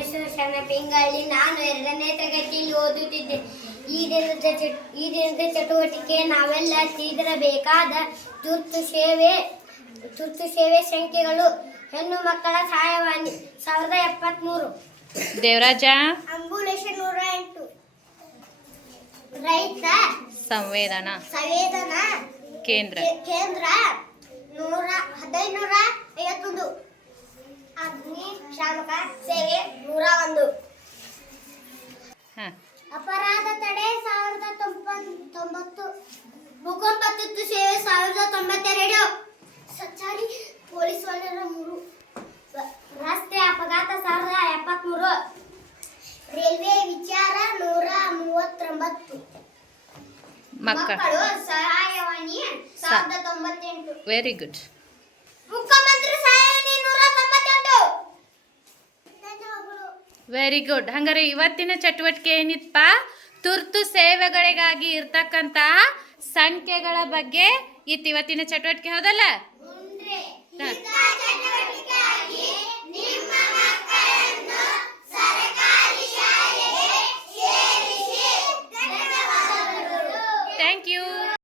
ಹೆಸರು ಶರಣ ಪಿಂಗಳಿ. ನಾನು 2ನೇ ತರಗತಿಯಲ್ಲಿ ಓದುತ್ತಿದ್ದೆ. ಈ ದಿನದ ಚಟುವಟಿಕೆ ನಾವೆಲ್ಲ ತಿಳಿದಿರಬೇಕಾದ ತುರ್ತು ಸೇವೆ ಸಂಖ್ಯೆಗಳು. ಹೆಣ್ಣು ಮಕ್ಕಳ ಸಹಾಯವಾಣಿ 1073, ದೇವರಾಜ ಆಂಬುಲೆನ್ಸ್ 108, ರೈತ ಸಂವೇದನಾ ಕೇಂದ್ರ 1551, ಅಗ್ನಿ ಶಾಮಕ ಸೇವೆ 101, ಅಪರಾಧ ತಡೆ 1090, ಭೂಕಂಪ ತುರ್ತು ಸೇವೆ 1092, ಸಂಚಾರಿ ಪೊಲೀಸ್ ವಾಹನ 3, ರಸ್ತೆ ಅಪಘಾತ 1073, ರೈಲ್ವೆ ವಿಚಾರ 139, ಮಕ್ಕಳು ಸಹಾಯವಾಣಿ 1098, ವೆರಿ ಗುಡ್. ಮುಖ್ಯಮಂತ್ರಿ ಸಹಾಯವಾಣಿ 198. Very good. ಹಂಗಾರೆ ಇವತ್ತಿನ ಚಟುವಟಿಕೆ ಏನಿತ್ತಪ್ಪ? ತುರ್ತು ಸೇವೆಗಳಿಗಾಗಿ ಇರ್ತಕ್ಕಂತಹ ಸಂಖ್ಯೆಗಳ ಬಗ್ಗೆ ಇತ್ತು ಇವತ್ತಿನ ಚಟುವಟಿಕೆ, ಹೌದಲ್ಲ?